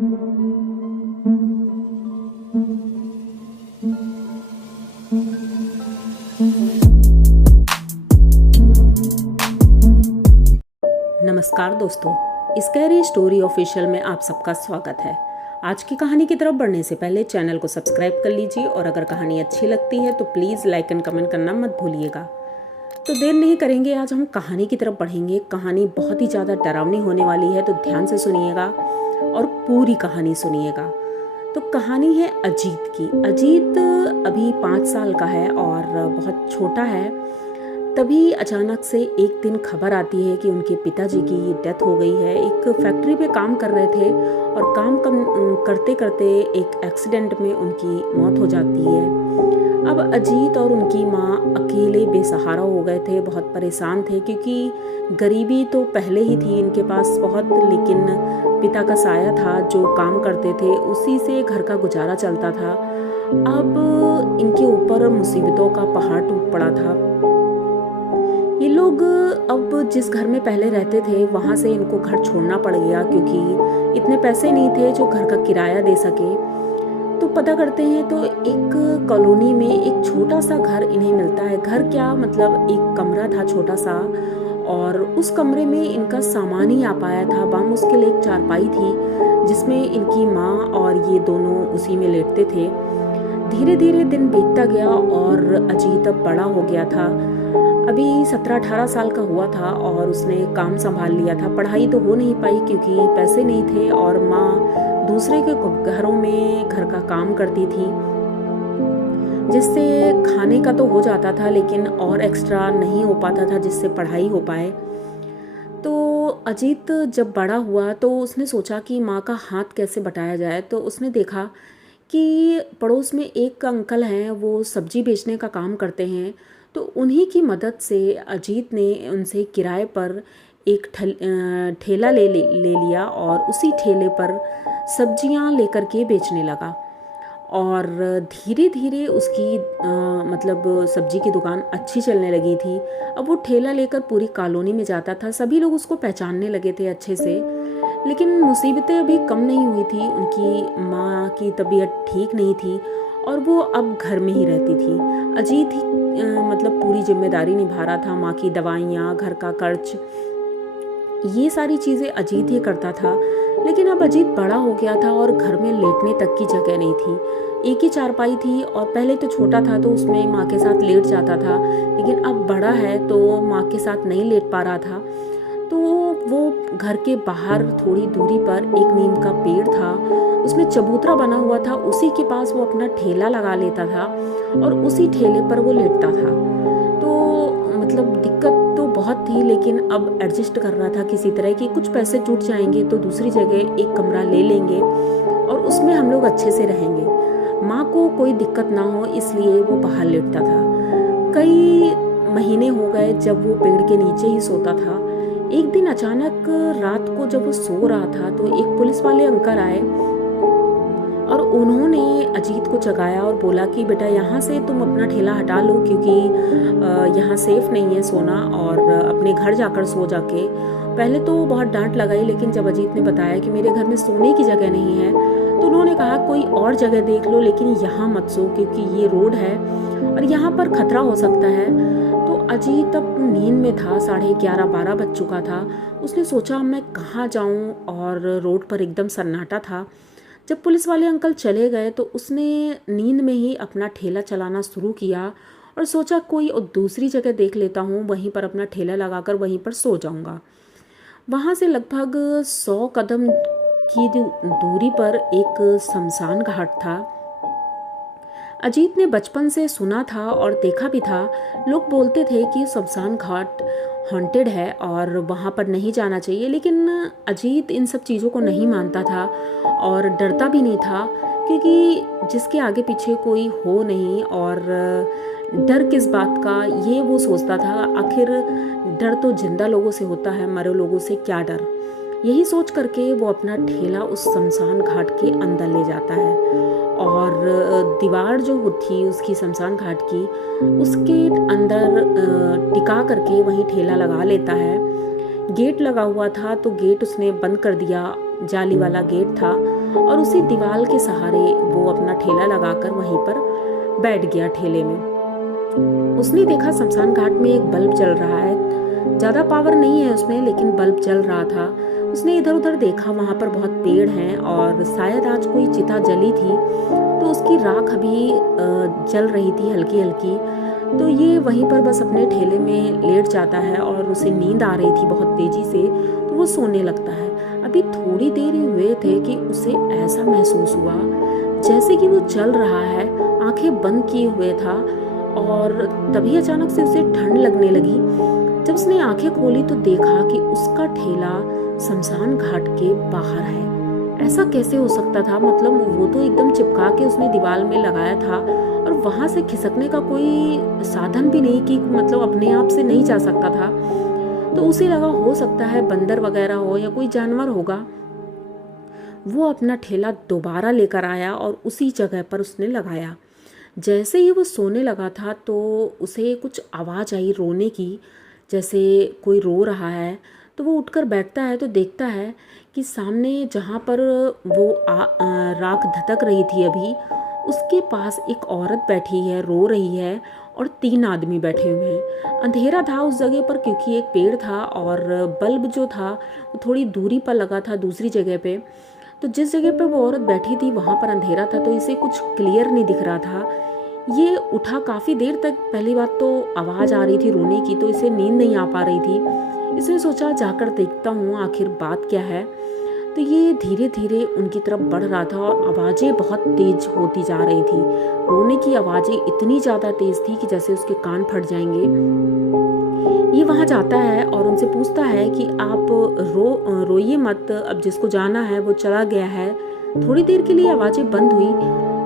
नमस्कार दोस्तों, scary story official में आप सबका स्वागत है। आज की कहानी की तरफ बढ़ने से पहले चैनल को सब्सक्राइब कर लीजिए और अगर कहानी अच्छी लगती है तो प्लीज़ लाइक एंड कमेंट करना मत भूलिएगा। तो देर नहीं करेंगे, आज हम कहानी की तरफ बढ़ेंगे। कहानी बहुत ही ज़्यादा डरावनी होने वाली है, तो ध्यान से सुनिएगा और पूरी कहानी सुनिएगा। तो कहानी है अजीत की। अजीत अभी 5 साल का है और बहुत छोटा है। तभी अचानक से एक दिन खबर आती है कि उनके पिताजी की डेथ हो गई है। एक फैक्ट्री पे काम कर रहे थे और काम करते करते एक एक्सीडेंट में उनकी मौत हो जाती है। अब अजीत और उनकी माँ अकेले बेसहारा हो गए थे, बहुत परेशान थे क्योंकि गरीबी तो पहले ही थी इनके पास बहुत, लेकिन पिता का साया था जो काम करते थे, उसी से घर का गुजारा चलता था। अब इनके ऊपर मुसीबतों का पहाड़ टूट पड़ा था। ये लोग अब जिस घर में पहले रहते थे वहाँ से इनको घर छोड़ना पड़ गया क्योंकि इतने पैसे नहीं थे जो घर का किराया दे सके। तो पता करते हैं तो एक कॉलोनी में एक छोटा सा घर इन्हें मिलता है। घर क्या, मतलब एक कमरा था छोटा सा, और उस कमरे में इनका सामान ही आ पाया था। बामुश्किल एक चारपाई थी जिसमें इनकी माँ और ये दोनों उसी में लेटते थे। धीरे धीरे दिन बीतता गया और अजीत अब बड़ा हो गया था। अभी 17-18 साल का हुआ था और उसने काम संभाल लिया था। पढ़ाई तो हो नहीं पाई क्योंकि पैसे नहीं थे और माँ दूसरे के घरों में घर का काम करती थी, जिससे खाने का तो हो जाता था लेकिन और एक्स्ट्रा नहीं हो पाता था जिससे पढ़ाई हो पाए। तो अजीत जब बड़ा हुआ तो उसने सोचा कि माँ का हाथ कैसे बटाया जाए। तो उसने देखा कि पड़ोस में एक अंकल हैं, वो सब्जी बेचने का काम करते हैं। तो उन्हीं की मदद से अजीत ने उनसे किराए पर एक ठेला ले लिया और उसी ठेले पर सब्जियां लेकर के बेचने लगा। और धीरे धीरे उसकी मतलब सब्जी की दुकान अच्छी चलने लगी थी। अब वो ठेला लेकर पूरी कॉलोनी में जाता था, सभी लोग उसको पहचानने लगे थे अच्छे से। लेकिन मुसीबतें अभी कम नहीं हुई थी। उनकी माँ की तबीयत ठीक नहीं थी और वो अब घर में ही रहती थी। अजीत ही मतलब पूरी जिम्मेदारी निभा रहा था, माँ की दवाइयाँ, घर का खर्च, ये सारी चीज़ें अजीत ही करता था। लेकिन अब अजीत बड़ा हो गया था और घर में लेटने तक की जगह नहीं थी। एक ही चारपाई थी और पहले तो छोटा था तो उसमें माँ के साथ लेट जाता था, लेकिन अब बड़ा है तो माँ के साथ नहीं लेट पा रहा था। तो वो घर के बाहर थोड़ी दूरी पर एक नीम का पेड़ था, उसमें चबूतरा बना हुआ था, उसी के पास वो अपना ठेला लगा लेता था और उसी ठेले पर वो लेटता था। तो मतलब दिक्कत तो बहुत थी लेकिन अब एडजस्ट कर रहा था किसी तरह की। कुछ पैसे जुट जाएंगे तो दूसरी जगह एक कमरा ले लेंगे और उसमें हम लोग अच्छे से रहेंगे, माँ को कोई दिक्कत ना हो, इसलिए वो बाहर लेटता था। कई महीने हो गए जब वो पेड़ के नीचे ही सोता था। एक दिन अचानक रात को जब वो सो रहा था तो एक पुलिस वाले अंकल आए और उन्होंने अजीत को जगाया और बोला कि बेटा यहाँ से तुम अपना ठेला हटा लो क्योंकि यहाँ सेफ नहीं है सोना, और अपने घर जाकर सो जाके। पहले तो बहुत डांट लगाई, लेकिन जब अजीत ने बताया कि मेरे घर में सोने की जगह नहीं है तो उन्होंने कहा कोई और जगह देख लो, लेकिन यहाँ मत सो क्योंकि ये रोड है और यहाँ पर खतरा हो सकता है। तो अजीत अब नींद में था, 11:30-12 बज चुका था। उसने सोचा मैं कहाँ जाऊँ, और रोड पर एकदम सन्नाटा था। जब पुलिस वाले अंकल चले गए तो उसने नींद में ही अपना ठेला चलाना शुरू किया और सोचा कोई और दूसरी जगह देख लेता हूँ, वहीं पर अपना ठेला लगाकर वहीं पर सो जाऊँगा। वहाँ से लगभग 100 कदम की दूरी पर एक शमशान घाट था। अजीत ने बचपन से सुना था और देखा भी था, लोग बोलते थे कि शमशान घाट हॉन्टेड है और वहाँ पर नहीं जाना चाहिए, लेकिन अजीत इन सब चीज़ों को नहीं मानता था और डरता भी नहीं था क्योंकि जिसके आगे पीछे कोई हो नहीं, और डर किस बात का ये वो सोचता था। आखिर डर तो जिंदा लोगों से होता है, मरे लोगों से क्या डर। यही सोच करके वो अपना ठेला उस शमशान घाट के अंदर ले जाता है और दीवार जो थी उसकी शमशान घाट की, उसके अंदर टिका करके वहीं ठेला लगा लेता है। गेट लगा हुआ था तो गेट उसने बंद कर दिया, जाली वाला गेट था। और उसी दीवार के सहारे वो अपना ठेला लगाकर वहीं पर बैठ गया ठेले में। उसने देखा शमशान घाट में एक बल्ब जल रहा है, ज़्यादा पावर नहीं है उसमें लेकिन बल्ब जल रहा था। उसने इधर उधर देखा, वहाँ पर बहुत पेड़ हैं और शायद आज कोई चिता जली थी तो उसकी राख अभी जल रही थी हल्की हल्की। तो ये वहीं पर बस अपने ठेले में लेट जाता है और उसे नींद आ रही थी बहुत तेज़ी से, तो वो सोने लगता है। अभी थोड़ी देर ही हुए थे कि उसे ऐसा महसूस हुआ जैसे कि वो चल रहा है, आंखें बंद किए हुए था और तभी अचानक से उसे ठंड लगने लगी। जब उसने आंखें खोली तो देखा कि उसका ठेला शमशान घाट के बाहर है। ऐसा कैसे हो सकता था? मतलब वो तो एकदम चिपका के उसने दीवार में लगाया था और वहां से खिसकने का कोई साधन भी नहीं कि मतलब अपने आप से नहीं जा सकता था। तो उसे लगा हो सकता है बंदर वगैरह हो या कोई जानवर होगा। वो अपना ठेला दोबारा लेकर आया और उसी जगह पर उसने लगाया। जैसे ही वो सोने लगा था तो उसे कुछ आवाज़ आई रोने की, जैसे कोई रो रहा है। तो वो उठकर बैठता है तो देखता है कि सामने जहाँ पर वो राख धधक रही थी अभी, उसके पास एक औरत बैठी है, रो रही है और 3 आदमी बैठे हुए हैं। अंधेरा था उस जगह पर क्योंकि एक पेड़ था और बल्ब जो था वो थोड़ी दूरी पर लगा था दूसरी जगह पे। तो जिस जगह पे वो औरत बैठी थी वहाँ पर अंधेरा था तो इसे कुछ क्लियर नहीं दिख रहा था। ये उठा, काफ़ी देर तक पहली बात तो आवाज़ आ रही थी रोने की तो इसे नींद नहीं आ पा रही थी। इसने सोचा जाकर देखता हूँ आखिर बात क्या है। तो ये धीरे धीरे उनकी तरफ बढ़ रहा था और आवाज़ें बहुत तेज होती जा रही थी। रोने की आवाज़ें इतनी ज़्यादा तेज थी कि जैसे उसके कान फट जाएंगे। ये वहाँ जाता है और उनसे पूछता है कि आप रोइए मत, अब जिसको जाना है वो चला गया है। थोड़ी देर के लिए आवाज़ें बंद हुई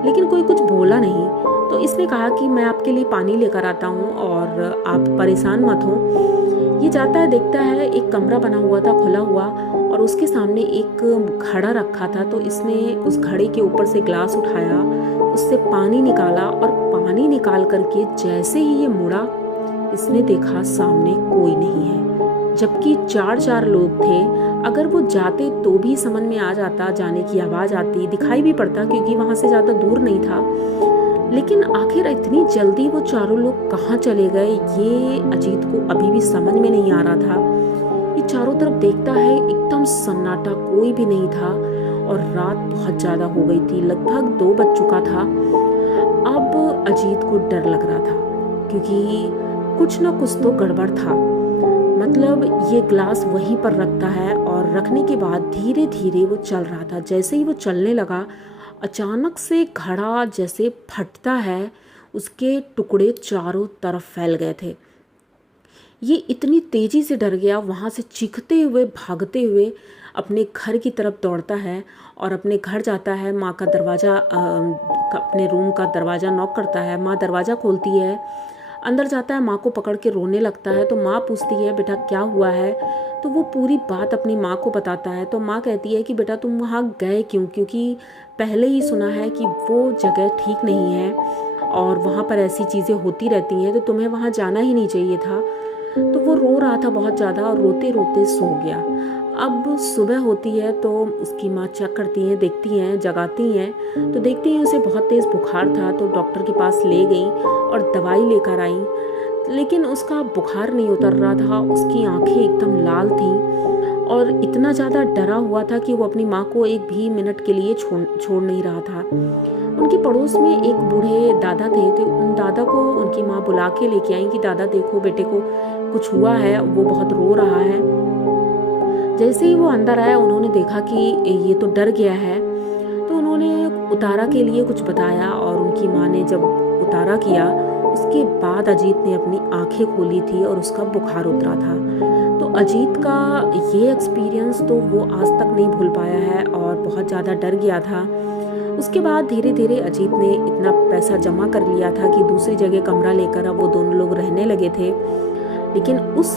लेकिन कोई कुछ बोला नहीं। तो इसने कहा कि मैं आपके लिए पानी लेकर आता हूँ और आप परेशान मत हो। ये जाता है, देखता है एक कमरा बना हुआ था खुला हुआ और उसके सामने एक घड़ा रखा था। तो इसने उस घड़े के ऊपर से ग्लास उठाया, उससे पानी निकाला और पानी निकाल करके जैसे ही ये मुड़ा इसने देखा सामने कोई नहीं है, जबकि 4 लोग थे। अगर वो जाते तो भी समझ में आ जाता, जाने की आवाज़ आती, दिखाई भी पड़ता क्योंकि वहाँ से ज़्यादा दूर नहीं था। लेकिन आखिर इतनी जल्दी वो 4 लोग कहाँ चले गए ये अजीत को अभी भी समझ में नहीं आ रहा था। ये चारों तरफ देखता है, एकदम सन्नाटा, कोई भी नहीं था और रात बहुत ज़्यादा हो गई थी, लगभग 2 बज चुका था। अब अजीत को डर लग रहा था क्योंकि कुछ ना कुछ तो गड़बड़ था। मतलब ये ग्लास वहीं पर रखता है और रखने के बाद धीरे धीरे वो चल रहा था। जैसे ही वो चलने लगा अचानक से घड़ा जैसे फटता है, उसके टुकड़े चारों तरफ फैल गए थे। ये इतनी तेज़ी से डर गया, वहाँ से चीखते हुए भागते हुए अपने घर की तरफ दौड़ता है और अपने घर जाता है। माँ का दरवाज़ा, अपने रूम का दरवाज़ा नॉक करता है। माँ दरवाज़ा खोलती है, अंदर जाता है, माँ को पकड़ के रोने लगता है। तो माँ पूछती है बेटा क्या हुआ है? तो वो पूरी बात अपनी माँ को बताता है। तो माँ कहती है कि बेटा तुम वहाँ गए क्यों? क्योंकि पहले ही सुना है कि वो जगह ठीक नहीं है और वहाँ पर ऐसी चीज़ें होती रहती हैं, तो तुम्हें वहाँ जाना ही नहीं चाहिए था। तो वो रो रहा था बहुत ज़्यादा और रोते रोते सो गया। अब सुबह होती है तो उसकी माँ चेक करती हैं, देखती हैं, जगाती हैं तो देखती हैं उसे बहुत तेज़ बुखार था। तो डॉक्टर के पास ले गई और दवाई लेकर आई, लेकिन उसका बुखार नहीं उतर रहा था। उसकी आंखें एकदम लाल थीं और इतना ज़्यादा डरा हुआ था कि वो अपनी माँ को एक भी मिनट के लिए छोड़ नहीं रहा था। उनके पड़ोस में एक बूढ़े दादा थे, तो उन दादा को उनकी माँ बुला के लेके आई कि दादा देखो बेटे को कुछ हुआ है, वो बहुत रो रहा है। जैसे ही वो अंदर आया उन्होंने देखा कि ये तो डर गया है, तो उन्होंने उतारा के लिए कुछ बताया और उनकी माँ ने जब उतारा किया उसके बाद अजीत ने अपनी आंखें खोली थी और उसका बुखार उतरा था। तो अजीत का ये एक्सपीरियंस तो वो आज तक नहीं भूल पाया है और बहुत ज़्यादा डर गया था। उसके बाद धीरे धीरे अजीत ने इतना पैसा जमा कर लिया था कि दूसरी जगह कमरा लेकर अब वो दोनों लोग रहने लगे थे। लेकिन उस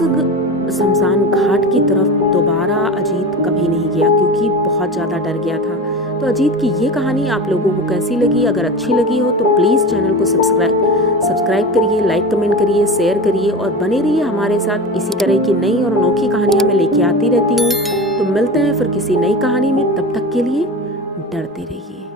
शमशान घाट की तरफ दोबारा अजीत कभी नहीं गया क्योंकि बहुत ज़्यादा डर गया था। तो अजीत की ये कहानी आप लोगों को कैसी लगी? अगर अच्छी लगी हो तो प्लीज़ चैनल को सब्सक्राइब करिए, लाइक कमेंट करिए, शेयर करिए और बने रहिए हमारे साथ। इसी तरह की नई और अनोखी कहानियाँ मैं लेके आती रहती हूँ। तो मिलते हैं फिर किसी नई कहानी में, तब तक के लिए डरते रहिए।